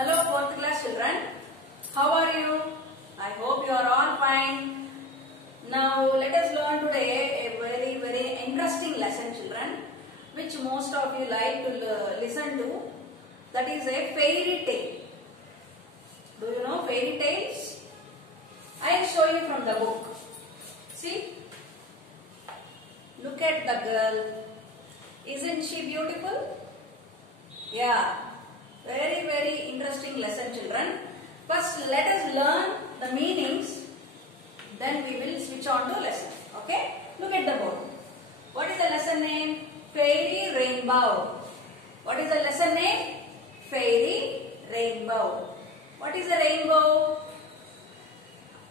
Hello 4th class children, how are you? I hope you are all fine. Now let us learn today a very interesting lesson children, which most of you like to listen to. That is a fairy tale. Do you know fairy tales? I will show you from the book. See, look at the girl. Isn't she beautiful? Yeah. Very interesting lesson children. First let us learn the meanings, then we will switch on to lesson. Okay? Look at the board. What is the lesson name? Fairy Rainbow. What is the lesson name? Fairy Rainbow. What is a rainbow?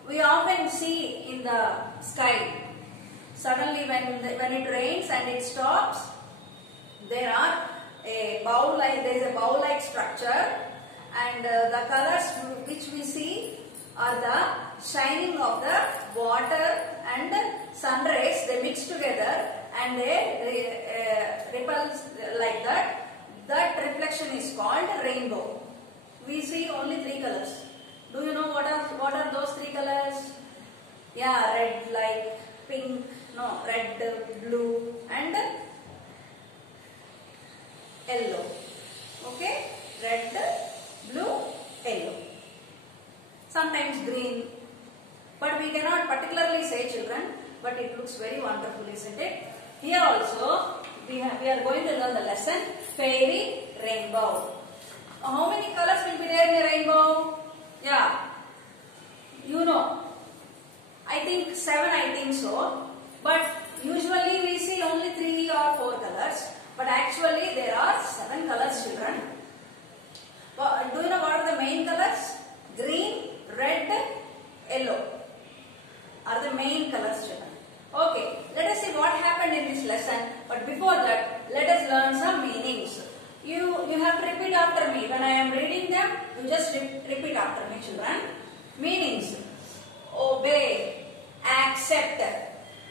We often see in the sky. Suddenly when it rains and it stops, there is a bowl-like structure, and the colors which we see are the shining of the water and sun rays. They mix together and they ripples like that. That reflection is called rainbow. We see only three colors. Do you know what are those three colors? Yeah, red like pink, no, red, blue and yellow. Okay, red, blue, yellow. Sometimes green, but we cannot particularly say children, but it looks very wonderful, isn't it? Here also we are going to learn the lesson fairy rainbow. How many colors will be there in a rainbow? Yeah, you know, I think 7, I think so, but usually we see only 3 or 4 colors. But actually there are 7 colors children. Do you know what are the main colors? Green, red, yellow are the main colors children. Okay, let us see what happened in this lesson. But before that, let us learn some meanings. You have to repeat after me. When I am reading them, you just repeat after me children. Meanings: obey, accept.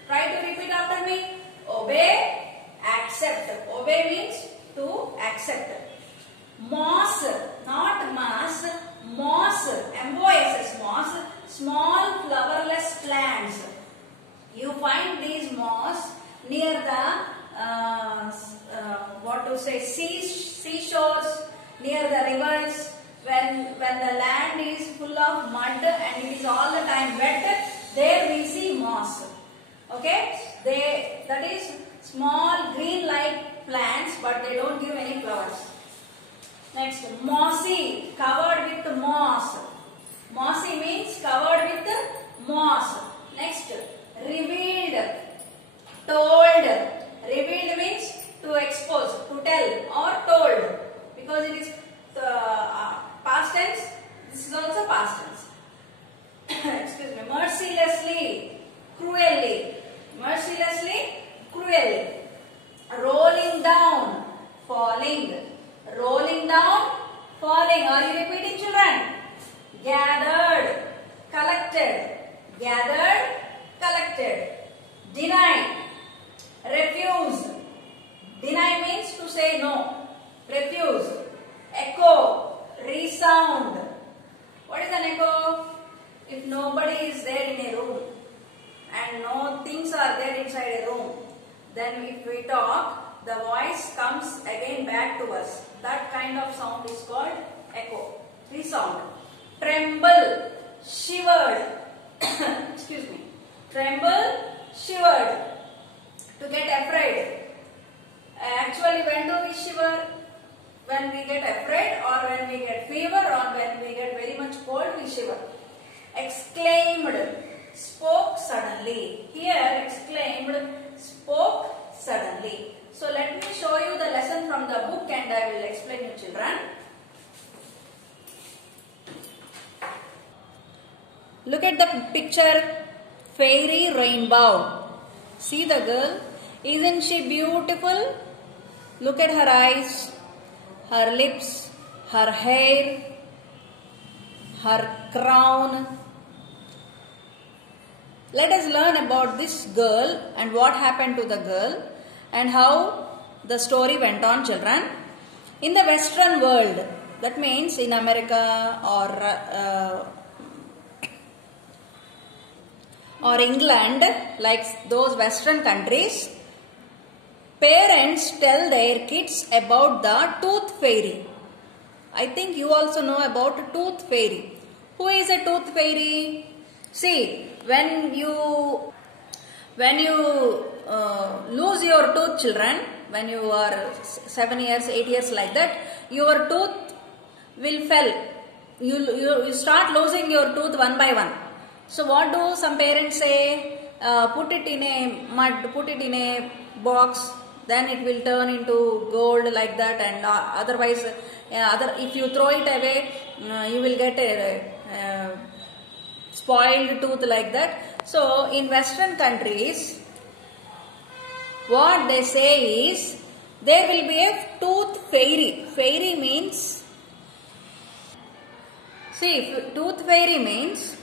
Try to repeat after me. Obey, accept. Obey means to accept. Moss, not mass, moss, M-O-S-S, moss, small flowerless plants. You find these moss near the seashores, near the rivers, when the land is full of mud and it is all the time wet, there we see moss. Okay, that is small green like plants, but they don't give any flowers. Next, mossy, covered with moss. Mossy means covered with moss. Next, revealed, told. Revealed means to expose, to tell or told, because it is past tense. This is also past tense. Excuse me. Mercilessly, cruelly. Mercilessly, cruelly. Rolling down, falling. Rolling down, falling. Are you repeating children? Gathered, collected. Gathered, collected. Deny, refuse. Deny means to say no. Refuse. Echo, resound. What is an echo? If nobody is there in a room and no things are there inside a room, then if we talk, the voice comes again back to us. That kind of sound is called echo, resound. Tremble, shivered. Excuse me. Tremble, shivered. To get afraid. Actually, when do we shiver? When we get afraid, or when we get fever, or when we get very much cold, we shiver. Exclaimed, spoke suddenly. Here, exclaimed, spoke suddenly. So let me show you the lesson from the book and I will explain you children. Look at the picture, fairy rainbow. See the girl? Isn't she beautiful? Look at her eyes, her lips, her hair, her crown. Let us learn about this girl and what happened to the girl and how the story went on children. In the Western world, that means in America or England, like those Western countries, parents tell their kids about the tooth fairy. I think you also know about tooth fairy. Who is a tooth fairy? See, when you lose your tooth, children, when you are 7 years, 8 years like that, your tooth will fall. You start losing your tooth one by one. So what do some parents say? Put it in a mud, put it in a box, then it will turn into gold like that, and otherwise, if you throw it away, you will get a spoiled tooth like that. So in Western countries, what they say is there will be a tooth fairy. Fairy means, see, tooth fairy means,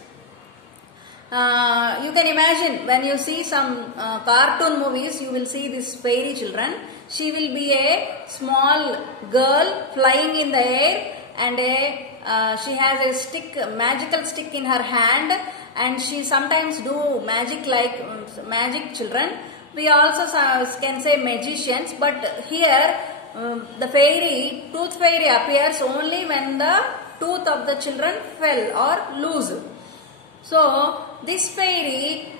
you can imagine when you see some cartoon movies, you will see this fairy, children. She will be a small girl flying in the air, and she has a stick, magical stick in her hand, and she sometimes do magic like magic, children. We also can say magicians, but here the fairy, tooth fairy appears only when the tooth of the children fell or lose. So this fairy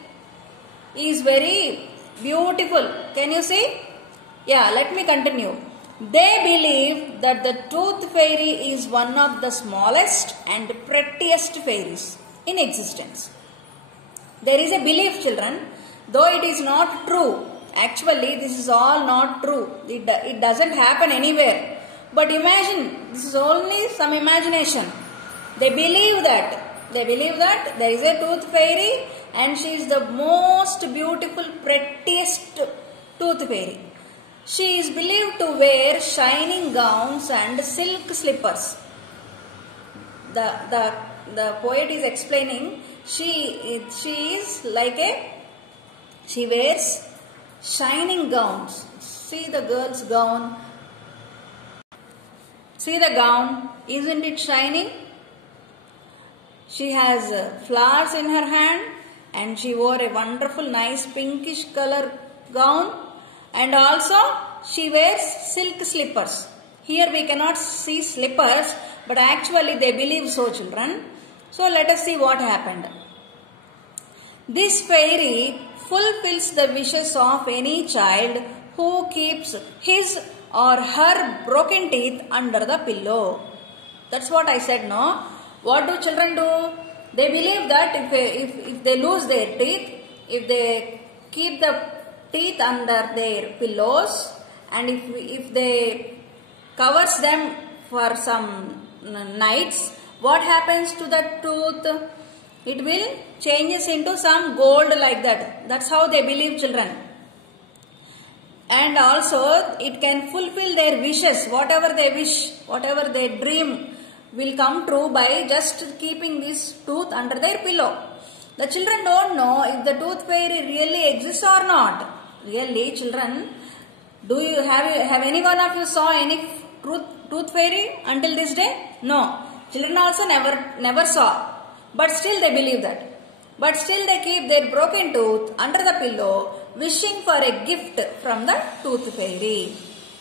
is very beautiful. Can you see? Yeah, let me continue. They believe that the tooth fairy is one of the smallest and prettiest fairies in existence. There is a belief, children, though it is not true. Actually, this is all not true. It doesn't happen anywhere. But imagine, this is only some imagination. They believe that there is a tooth fairy, and she is the most beautiful, prettiest tooth fairy. She is believed to wear shining gowns and silk slippers. The poet is explaining, she wears shining gowns. See the girl's gown. See the gown, isn't it shining? She has flowers in her hand, and she wore a wonderful, nice pinkish color gown, and also she wears silk slippers. Here we cannot see slippers, but actually they believe so, children. So let us see what happened. This fairy fulfills the wishes of any child who keeps his or her broken teeth under the pillow. That's what I said, no? What do children do? They believe that if they lose their teeth, if they keep the teeth under their pillows, and if they covers them for some nights, what happens to that tooth? It will changes into some gold like that. That's how they believe, children. And also it can fulfill their wishes, whatever they wish, whatever they dream will come true by just keeping this tooth under their pillow. The children don't know if the tooth fairy really exists or not. Really, children, have any one of you saw any tooth fairy until this day? No. Children also never saw. But still they believe that. But still they keep their broken tooth under the pillow, wishing for a gift from the tooth fairy.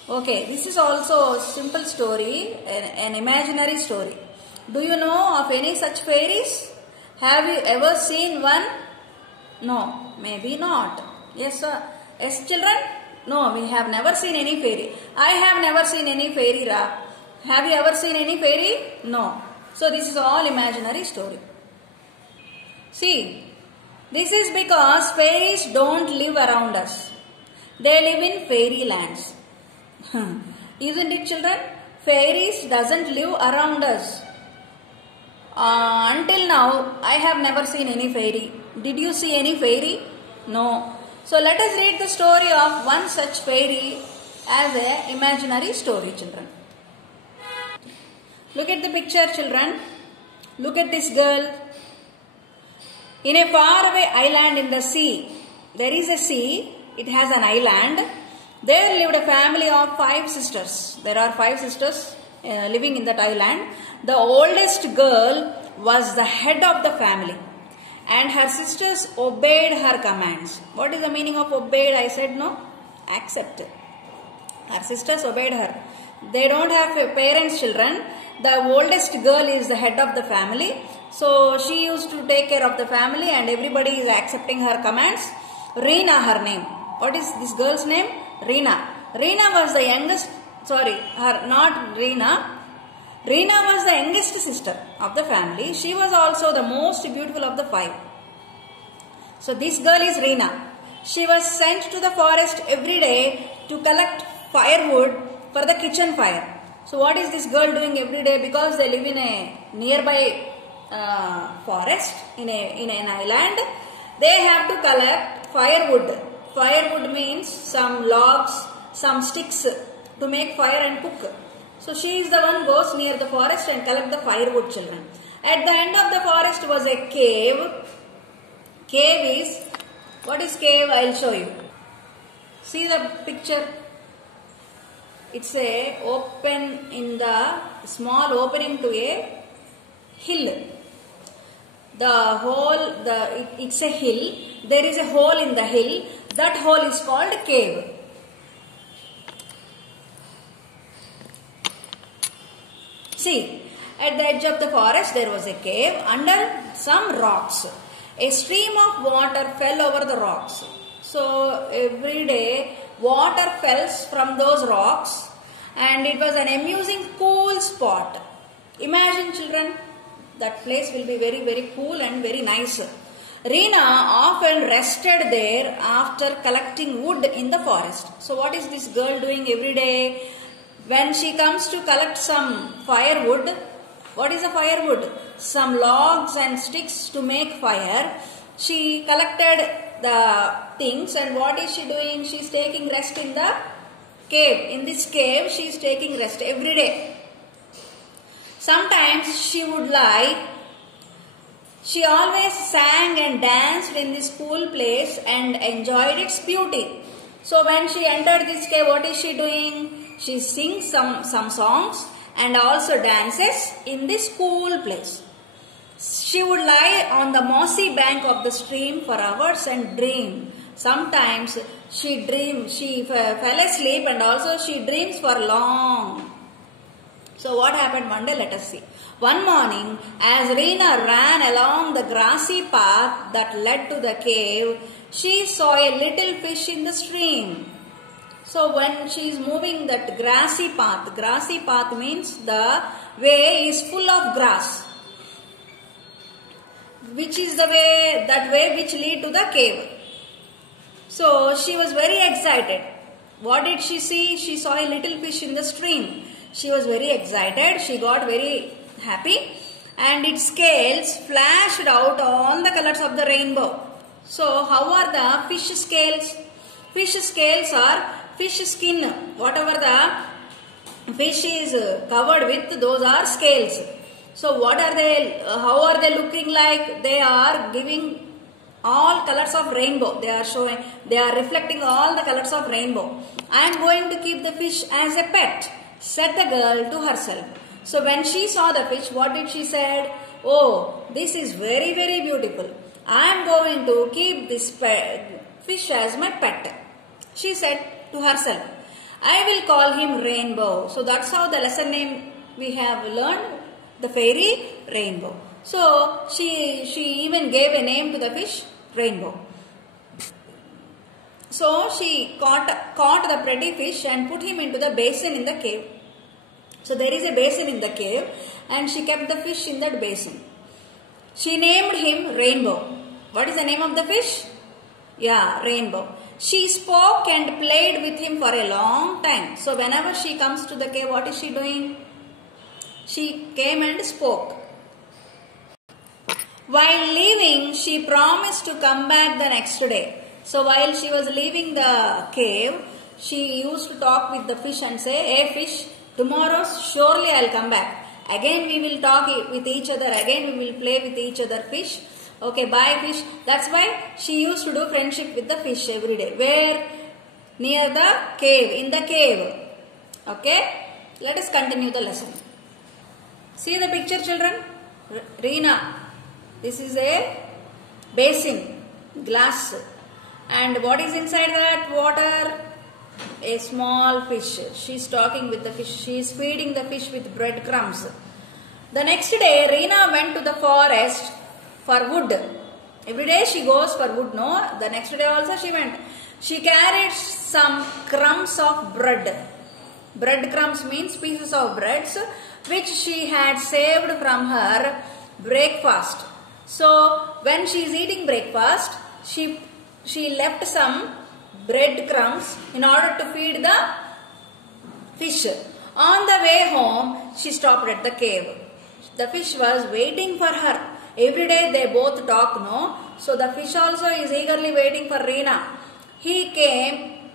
Okay, this is also a simple story, an imaginary story. Do you know of any such fairies? Have you ever seen one? No, maybe not. Yes, sir. Yes, children? No, we have never seen any fairy. I have never seen any fairy, Ra. Have you ever seen any fairy? No. So this is all imaginary story. See, this is because fairies don't live around us. They live in fairy lands. Isn't it, children? Fairies doesn't live around us. Until now, I have never seen any fairy. Did you see any fairy? No. So let us read the story of one such fairy as an imaginary story, children. Look at the picture, children. Look at this girl. In a faraway island in the sea, there is a sea, it has an island. There lived a family of 5 sisters. There are 5 sisters living in that island. The oldest girl was the head of the family, and her sisters obeyed her commands. What is the meaning of obeyed? I said no. Accept. Her sisters obeyed her. They don't have parents, children. The oldest girl is the head of the family. So she used to take care of the family and everybody is accepting her commands. Reena, her name. What is this girl's name? Reena. Reena was the youngest, not Reena. Reena was the youngest sister of the family. She was also the most beautiful of the 5. So this girl is Reena. She was sent to the forest every day to collect firewood for the kitchen fire. So what is this girl doing every day? Because they live in a nearby forest, in an island, they have to collect firewood. Firewood means some logs, some sticks to make fire and cook. So she is the one goes near the forest and collect the firewood, children. At the end of the forest was a cave. Cave is, what is cave? I will show you. See the picture. It's a open in the small opening to a hill. It's a hill. There is a hole in the hill. That hole is called cave. See, at the edge of the forest there was a cave under some rocks. A stream of water fell over the rocks. So every day water falls from those rocks and it was an amusing cool spot. Imagine, children, that place will be very, very cool and very nice. Reena often rested there after collecting wood in the forest. So what is this girl doing every day? When she comes to collect some firewood, what is a firewood? Some logs and sticks to make fire. She collected the things and what is she doing? She is taking rest in the cave. In this cave she is taking rest every day. Sometimes she would lie. She always sang and danced in this cool place and enjoyed its beauty. So when she entered this cave, what is she doing? She sings some songs and also dances in this cool place. She would lie on the mossy bank of the stream for hours and dream. Sometimes she fell asleep and also she dreams for long. So what happened one day? Let us see. One morning, as Reena ran along the grassy path that led to the cave, she saw a little fish in the stream. So when she is moving that grassy path means the way is full of grass. Which is the way, that way which lead to the cave. So she was very excited. What did she see? She saw a little fish in the stream. She was very excited. She got very happy. And its scales flashed out all the colors of the rainbow. So how are the fish scales? Fish scales are fish skin. Whatever the fish is covered with, those are scales. So what are they, how are they looking like? They are giving all colors of rainbow. They are reflecting all the colors of rainbow. I am going to keep the fish as a pet, said the girl to herself. So when she saw the fish, what did she say? Oh, this is very, very beautiful. I am going to keep this fish as my pet, she said to herself. I will call him Rainbow. So that's how the lesson name we have learned, the fairy Rainbow. So she even gave a name to the fish, Rainbow. So she caught the pretty fish and put him into the basin in the cave. So there is a basin in the cave and she kept the fish in that basin. She named him Rainbow. What is the name of the fish? Yeah, Rainbow. She spoke and played with him for a long time. So whenever she comes to the cave, what is she doing? She came and spoke. While leaving, she promised to come back the next day. So while she was leaving the cave, she used to talk with the fish and say, hey fish, tomorrow surely I will come back. Again we will talk with each other. Again we will play with each other, fish. Okay, bye fish. That's why she used to do friendship with the fish every day. Where? Near the cave, in the cave. Okay. let us continue the lesson. See the picture, children. Reena, this is a basin, glass, and what is inside that water? A small fish. She is talking with the fish. She is feeding the fish with breadcrumbs. The next day, Reena went to the forest for wood. Every day she goes for wood, no? The next day also she went. She carried some crumbs of bread. Breadcrumbs means pieces of breads which she had saved from her breakfast. So when she is eating breakfast, she left some breadcrumbs in order to feed the fish. On the way home, she stopped at the cave. The fish was waiting for her. Every day they both talk, no? So the fish also is eagerly waiting for Reena. He came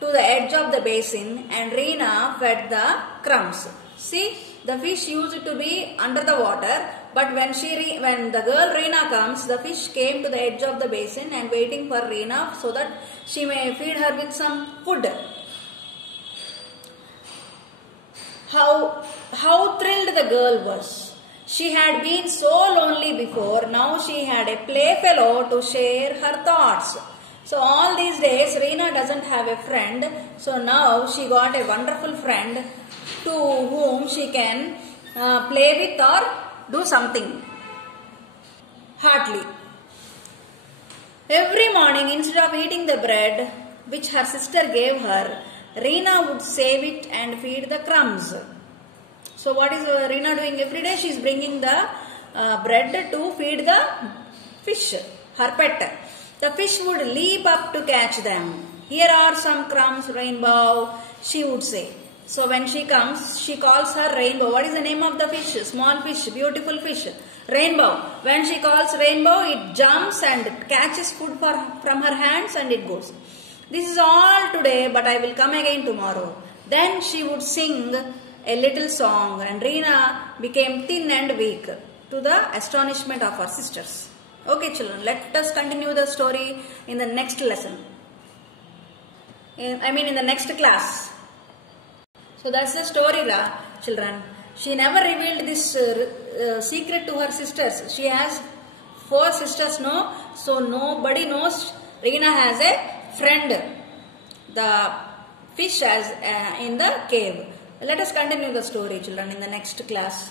to the edge of the basin and Reena fed the crumbs. See, the fish used to be under the water, but when the girl Reena comes, the fish came to the edge of the basin and waiting for Reena so that she may feed her with some food. How thrilled the girl was. She had been so lonely before, now she had a playfellow to share her thoughts. So all these days Reena doesn't have a friend, so now she got a wonderful friend to whom she can play with or do something heartily. Every morning, instead of eating the bread which her sister gave her, Reena would save it and feed the crumbs. So what is Reena doing every day? She is bringing the bread to feed the fish, her pet. The fish would leap up to catch them. Here are some crumbs, Rainbow, she would say. So when she comes, she calls her Rainbow. What is the name of the fish? Small fish, beautiful fish. Rainbow. When she calls Rainbow, it jumps and catches food from her hands and it goes. This is all today, but I will come again tomorrow. Then she would sing a little song and Reena became thin and weak to the astonishment of her sisters. Okay children, let us continue the story in the next lesson. In the next class. So that's the story, children. She never revealed this secret to her sisters. She has 4 sisters, no? So nobody knows Reena has a friend, the fish, as in the cave. Let us continue the story, children, in the next class.